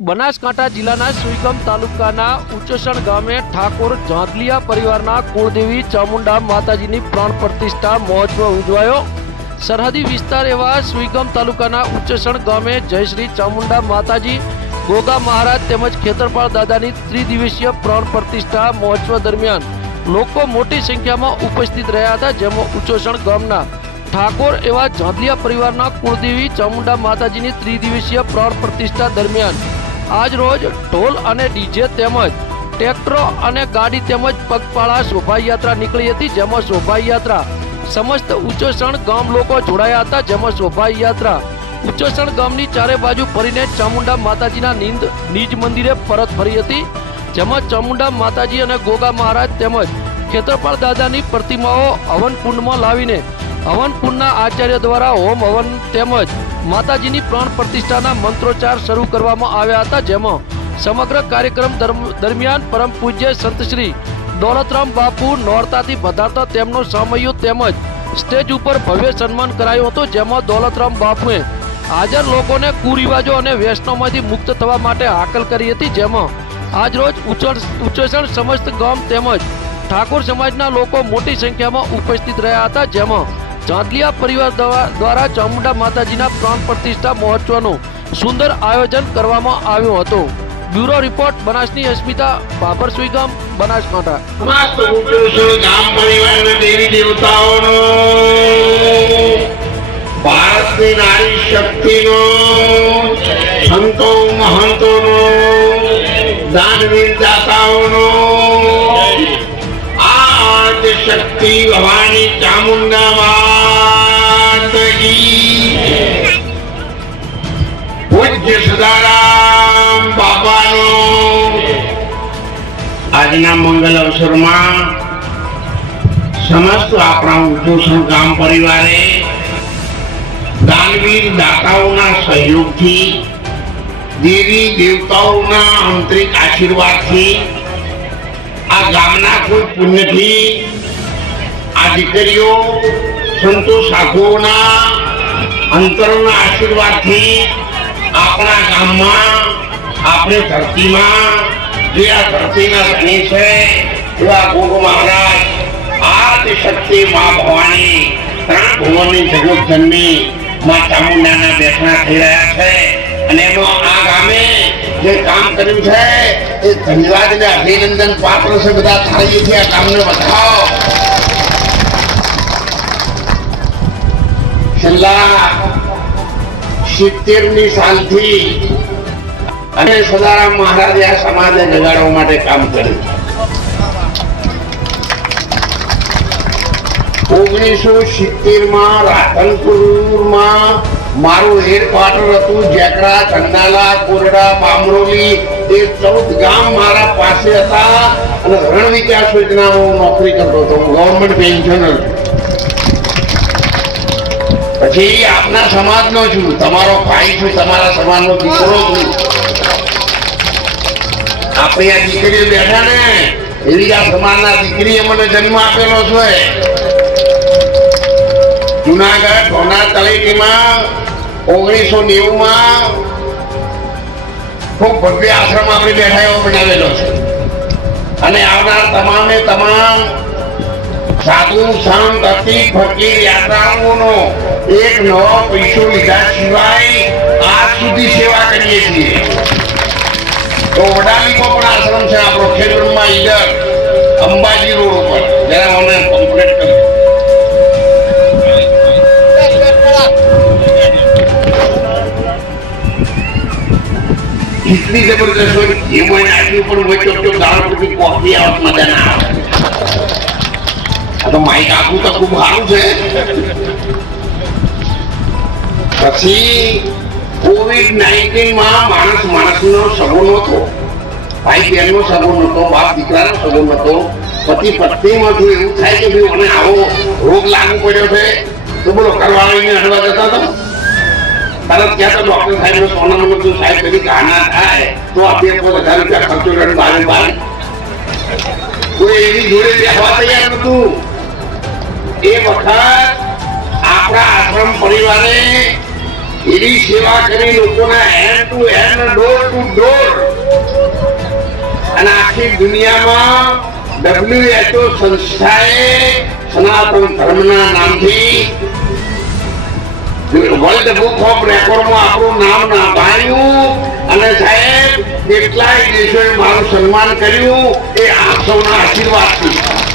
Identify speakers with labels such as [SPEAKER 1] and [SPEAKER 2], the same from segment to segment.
[SPEAKER 1] બનાસકાંઠા જિલ્લાના સુઈગમ તાલુકાના ઉચસણ ગામે ઠાકોર જાંદલિયા પરિવારના કુળદેવી ચામુંડા માતાજીની પ્રાણ પ્રતિષ્ઠા મહોત્સવ ઉજવાયો. સરહદી વિસ્તાર એવા સુઈગમ તાલુકાના ઉચ્ચસણ ગામે જય શ્રી ચામુંડા માતાજી, ગોગા મહારાજ તેમજ ખેતરપાળ દાદાની ત્રિદિવસીય પ્રાણ પ્રતિષ્ઠા મહોત્સવ દરમિયાન લોકો મોટી સંખ્યામાં ઉપસ્થિત રહ્યા હતા, જેમાં ઉચ્ચસણ ગામના ઠાકોર એવા જાંદલિયા પરિવારના કુળદેવી ચામુંડા માતાજીની ત્રિદિવસીય પ્રાણ પ્રતિષ્ઠા દરમિયાન આજ રોજ ઢોલ અને ડીજે તેમજ ટ્રેક્ટરો અને ગાડી તેમજ પગપાળા શોભાયાત્રા નીકળી હતી, જેમાં શોભાયાત્રા સમસ્ત ઉચ્ચસણ ગામ લોકો જોડાયા હતા, જેમાં શોભાયાત્રા ઉચ્ચસણ ગામની ચારે બાજુ ફરીને ચામુંડા માતાજીના નિંદ, નિજ મંદિરે પરત ફરી હતી, જેમાં ચામુંડા માતાજી અને ગોગા મહારાજ તેમજ ખેતરપાળ દાદાની પ્રતિમાઓ હવન કુંડમાં લાવીને હવન કુંડના આચાર્ય દ્વારા હોમ હવન તેમજ માતાજીની પ્રાણ પ્રતિષ્ઠાના મંત્રોચ્ચાર શરૂ કરવામાં આવ્યા હતા, જેમાં સમગ્ર કાર્યક્રમ દરમ- દરમિયાન પરમ પૂજ્ય સંતશ્રી દોલતરામ બાપુ નોરતાથી પધારતા તેમનો સામૈયો તેમજ સ્ટેજ ઉપર ભવ્ય સન્માન કરાયું હતું, જેમાં દોલતરામ બાપુએ હાજર લોકોને કુરિવાજો અને વ્યસનોમાંથી મુક્ત થવા માટે હાકલ કરી હતી, જેમાં આજરોજ ઉચ્ચ- ઉચ્ચસણ સમસ્ત ગામ તેમજ ઠાકોર સમાજના લોકો મોટી સંખ્યામાં ઉપસ્થિત રહ્યા હતા, જેમાં ચાંદલિયા પરિવાર દ્વા- દ્વારા ચામુંડા માતાજીના પ્રાણ પ્રતિષ્ઠા મહોત્સવનું સુંદર આયોજન કરવામાં આવ્યું હતું. બ્યુરો રિપોર્ટ, બનાસની અસ્મિતા, બાબર સુઈગામ, બનાસકાંઠા.
[SPEAKER 2] ભારતની નારી શક્તિનો. સંતો, મહંતોનો. દાનવીર આદ શક્તિ ભવાની ચામુંડા પૂજ્ય સદારામ બાબાનો આજના મંગલ અવસરમાં સમસ્ત આપણા ઉદ્યોષણ ગામ પરિવારે દાનવીર દાતાઓના સહયોગથી, દેવી દેવતાઓના આંતરિક આશીર્વાદથી આ ગામના કોઈ પુણ્યથી આ દીકરીઓ, સંતો સાધુઓના અંતરના આશીર્વાદથી આપણા ગામમાં, આપણે ધરતીમાં, જે આ ધરતીના ધણી છે એવા ગોગ મહારાજ આદિશક્તિ મા ભવાની ત્રણ ભુવનની જગત જન્મી મા ચામુંડાના બેઠણા થઈ રહ્યા છે. અને એમાં આ ગામે જે કામ કર્યું છે, એ ધન્યવાદ ને અભિનંદન પાત્ર છે, બધા થાળીથી આ કામને વધાવો. છેલ્લા સાલથી અને સદારામ મહારાજે આ સમાજને જગાડવા માટે કામ કર્યું ઓગણીસો સિત્તેરમાં રાધનપુરમાં મારું હેડક્વાર્ટર હતું, જેકડા ચંદાલા કોરડા, બામરોલી, એ ચૌદ ગામ મારા પાસે હતા અને રણ વિકાસ યોજનામાં હું નોકરી કરતો હતો. ગવર્મેન્ટ પેન્શનર પછી આપના સમાજનો છું, તમારો ભાઈ છું, તમારા સમાજનો દીકરો છું. આપણી આ દીકરીઓ બેઠા ને, એવી આ સમાજના દીકરીએ મને જન્મ આપેલો છે. જુનાગઢ ભવનાથ તળેટીમાં, ઓગણીસો નેવું માં ખૂબ ભવ્ય આશ્રમ આપણે બેઠા એવો બનાવેલો છે. અને આવનાર તમામે તમામ સાધુ સંત અતિ ફકીર યાત્રાળુઓનો એક નવો પૈસો લીધા સિવાય આજ સુધી સેવા કરીએ છીએ તો વડાલીમાં પણ આશ્રમ છે આપણો ખેડૂતમાં ઈડર અંબાજી રોડ ઉપર જરા મને કમ્પ્લીટ કરી એટલી જબરદસ્ત હોય એમાં આટલી પણ વચ્ચે વચ્ચે દાળ પૂરતી કોફી આવત મજા ના આવે આ તો માઈક આપવું તો ખૂબ સારું છે. પછી કોવિડ નાઇન્ટીનમાં માણસ માણસનો સગો નહોતો. ભાઈ બહેનનો સગો નહોતો, બાપ દીકરાનો સગો નહોતો. પતિ પત્નીમાં જો એવું થાય કે ભાઈ મને આવો રોગ લાગુ પડ્યો છે, તો બોલો કરવાળીને હડવા જતા હતા? તરત ક્યાં તો ડોક્ટર સાહેબ સોના નંબર તું સાહેબ, કદી કાના થાય તો આ બે પોત હજાર રૂપિયા ખર્ચો કરે બારે બારે. કોઈ એવી જોડે બેસવા તૈયાર નતું એ વખત આપણા આશ્રમ પરિવારે એવી સેવા કરી લોકોના hand to hand door to door દુનિયામાં ડબ્લ્યુએચઓ સંસ્થાએ સનાતન ધર્મના નામથી વર્લ્ડ બુક ઓફ રેકોર્ડમાં આપણું નામ નોંધાયું અને સાહેબ, કેટલાય દેશોએ મારું સન્માન કર્યું એ આપ સૌના આશીર્વાદથી.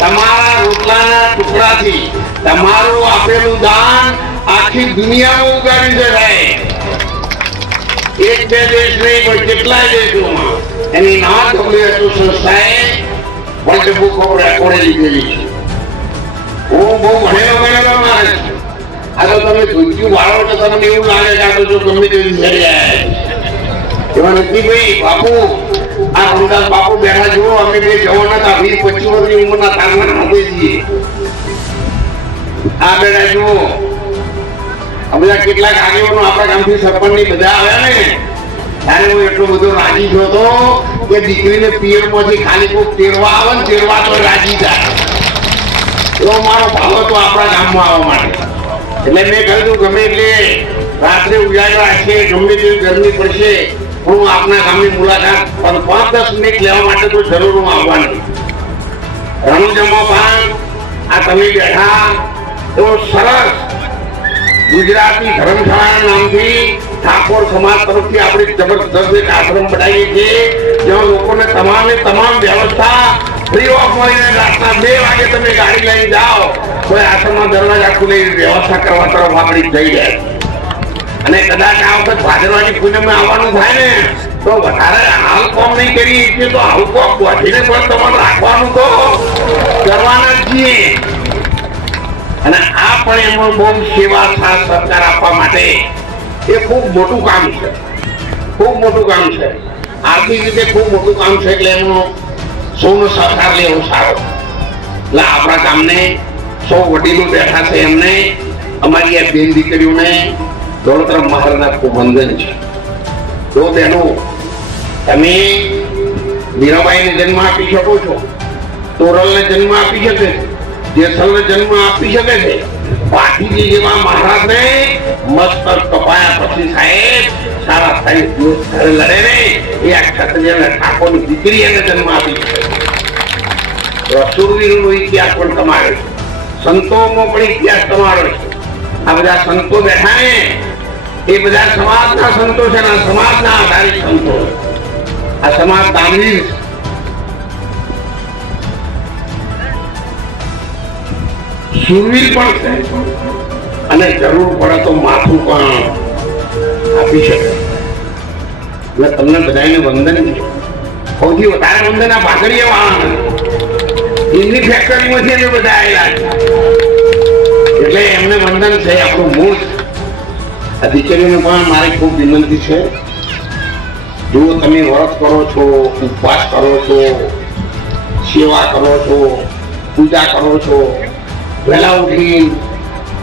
[SPEAKER 2] તમારા રોટલાના ટુકડાથી તમારું આપેલું દાન આખી દુનિયામાં ઉગાડી દેવાય એક બે દેશ નહીં, પણ કેટલા દેશોમાં. એની નામ ડબ્લ્યુએચઓ સંસ્થાએ વર્લ્ડ બુક ઓફ રેકોર્ડ લીધેલી છે. હું બહુ ભણેલો ગણેલો માણસ. આ તો તમે ધોતિયું વાળો તો તમને એવું લાગે કે આ તો જો ગમે તેવી ઘરે આવ્યા એમાં નથી ભાઈ રાજી ખાલી કોઈ તેરવા આવે ને તેરવા તો રાજી થાય. એવો મારો ભાવ હતો આપણા ગામમાં આવવા માટે. એટલે મેં કહ્યું ગમે એટલે રાત્રે ઉજાગર રાખશે ગમે તેવી ગરમી પડશે હું આપના ગામની મુલાકાત, પણ પાંચ દસ મિનિટ લેવા માટે તો જરૂર હું આવવાની રણુજમો પાન આ તમે બેઠા, એવો સરસ ગુજરાતી ધર્મશાળાના નામથી ઠાકોર સમાજ તરફથી આપણે જબરદસ્ત એક આશ્રમ બનાવીએ છીએ જ્યાં લોકોને તમામે તમામ વ્યવસ્થા ફ્રી ઓફ મળીને રાતના બે વાગે તમે ગાડી લઈને જાઓ, તો આશ્રમમાં દરવાજા ખુલે વ્યવસ્થા કરવા તરફ આપણે જઈ જાય અને કદાચ આ વખત ભાદરવાની પૂનમે આવવાનું થાય ને, તો વધારે હાલ કોમ નહીં કરી, એટલે તો હાલ કોમ વધીને પણ તમારે રાખવાનું તો કરવાના જ છીએ. અને આ પણ એમાં બહુ સેવા સાથ સરકાર આપવા માટે એ ખૂબ મોટું કામ છે. ખૂબ મોટું કામ છે. આર્થિક રીતે ખૂબ મોટું કામ છે એટલે એનો સૌનો સહકાર લેવો સારો. એટલે આપણા ગામને સૌ વડીલો બેઠા છે એમને, અમારી આ બેન દીકરીઓને દોલતરામ મહારાજના ખૂબ વંદન છે. તો બહેનો તમે મીરાબાઈને જન્મ આપી શકો છો. તોરલને જન્મ આપી શકે છે. જેસલને જન્મ આપી શકે છે. પાટીજી જેવા મહારાજને મસ્તક કપાયા પછી સાહેબ, સારા સાહેબ ઘરે લડે ને, એ આ ક્ષત્રિયને ઠાકોરની દીકરી એને જન્મ આપી શકે રસુરવીરનો ઇતિહાસ પણ તમારો છે. સંતોમાં પણ ઇતિહાસ તમારો છે. આ બધા સંતો બેઠા ને એ બધા સમાજના સંતો છે ને આ સમાજના આધારિત સંતો આ સમાજ તામીર સુરવીર પણ અને જરૂર પડે તો માથું પણ આપી શકે. એટલે તમને બધાને વંદન છે. સૌથી વધારે વંદન આ ભાગડીયા વાળાને. એમની ફેક્ટરીમાંથી અમે બધા આવેલા એટલે એમને વંદન છે, આપણું મૂળ આ દીકરીઓને પણ મારી ખૂબ વિનંતી છે. જો તમે વ્રત કરો છો, ઉપવાસ કરો છો, સેવા કરો છો, પૂજા કરો છો, વહેલા ઉઠી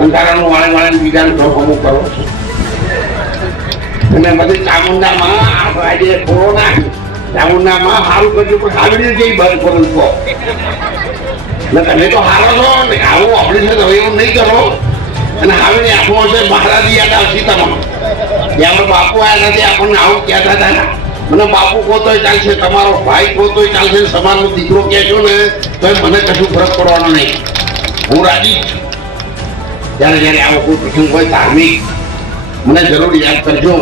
[SPEAKER 2] અંધારાનું વાળે વાળે બીજાનું ધર્મ કરો છો. અને બધી ચામુંડામાં આજે કોરોના ચામુંડામાં સારું કર્યું પણ હાલડી જઈ બંધ કરું છો તમે તો હારો છો ને આવું છે હવે એવું નહીં કરો. અને હાલની આંખો હશે મહારાજી યાદ આવશે તમને આપણો બાપુ આવ્યા નથી, આપણને આવું કહેતા હતા ને. મને બાપુ કહો ચાલશે, તમારો ભાઈ કહો તોય ચાલશે, સમાજનો દીકરો કહેશો ને તો મને કશું ફરક પડવાનો નહીં. હું રાજી જ છું. જ્યારે જ્યારે આવો કોઈ પ્રસંગ હોય ધાર્મિક, મને જરૂર યાદ કરજો.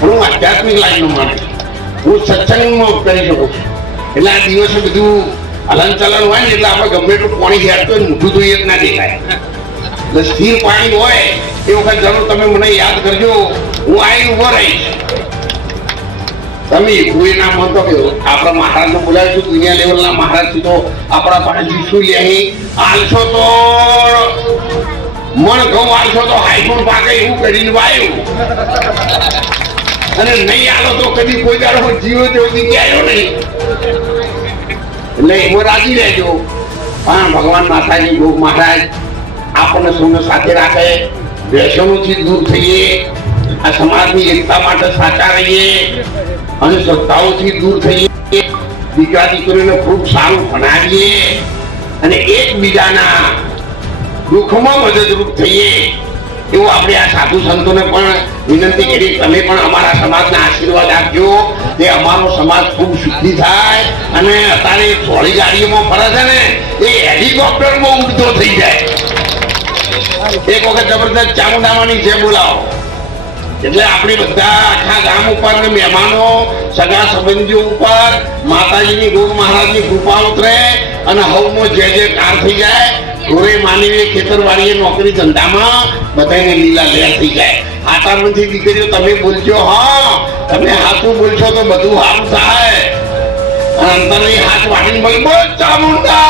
[SPEAKER 2] પણ હું આધ્યાત્મિક લાઈનનો માણસ. હું સત્સંગમાં કરી શકું છું. એટલે આ દિવસે બધું હલન ચલન હોય ને, એટલે આપણે ગમે એટલું પાણી ઘેરતો હોય મૂઠું જોઈએ જ ના દેખાય. સ્થિર પાણી હોય એ વખત જરૂર તમે મને યાદ કરજો. હું આવીને ઊભો રહીશ. તમે કોઈ ના માનતો કે આપણા મહારાજને બોલાવીશું, દુનિયા લેવલના મહારાજ તો આપણા પાસે શું લે આલશો તો. મણ ઘઉં આલશો તો હાઈફોન પાકે એવું કરીને વાયું. અને નહીં આલો તો કદી કોઈ દાડો જીવો તેવો આવ્યો નહીં. એટલે એમાં રાજી રહેજો. પણ ભગવાન માતાજી ગોપ મહારાજ આપણને સૌને સાથે રાખે વ્યસનોથી દૂર થઈએ, આ સમાજની એકતા માટે સાચા રહીએ અને સત્તાઓથી દૂર થઈએ દીકરા દીકરીને ખૂબ સારું ભણાવીએ અને એકબીજાના દુઃખમાં મદદરૂપ થઈએ, એવું આપણે આ સાધુ સંતોને પણ વિનંતી કરી, તમે પણ અમારા સમાજના આશીર્વાદ આપજો, કે અમારો સમાજ ખૂબ શુદ્ધિ થાય અને અત્યારે થોડી ગાડીઓમાં ફરે છે ને, એ હેલિકોપ્ટરમાં ઉડતો થઈ જાય. એક વખત જબરદસ્ત ચામુંડામાની છે બોલાવો. એટલે આપણે બધા આખા ગામ ઉપર ને મહેમાનો, સગા સંબંધીઓ ઉપર માતાજીની ગુરુ મહારાજની કૃપા ઉતરે અને હવમાં જે જે કાર થઈ જાય ઘોરે માનવીય ખેતરવાડીએ નોકરી ધંધામાં બધાને લીલા લેર થઈ જાય. આટામાંથી દીકરીઓ, તમે બોલજો, હા. તમે હાથું બોલશો તો બધું સારું થાય. અને અંતરની હાથ વાટીને બોલ બોલ ચામુંડા.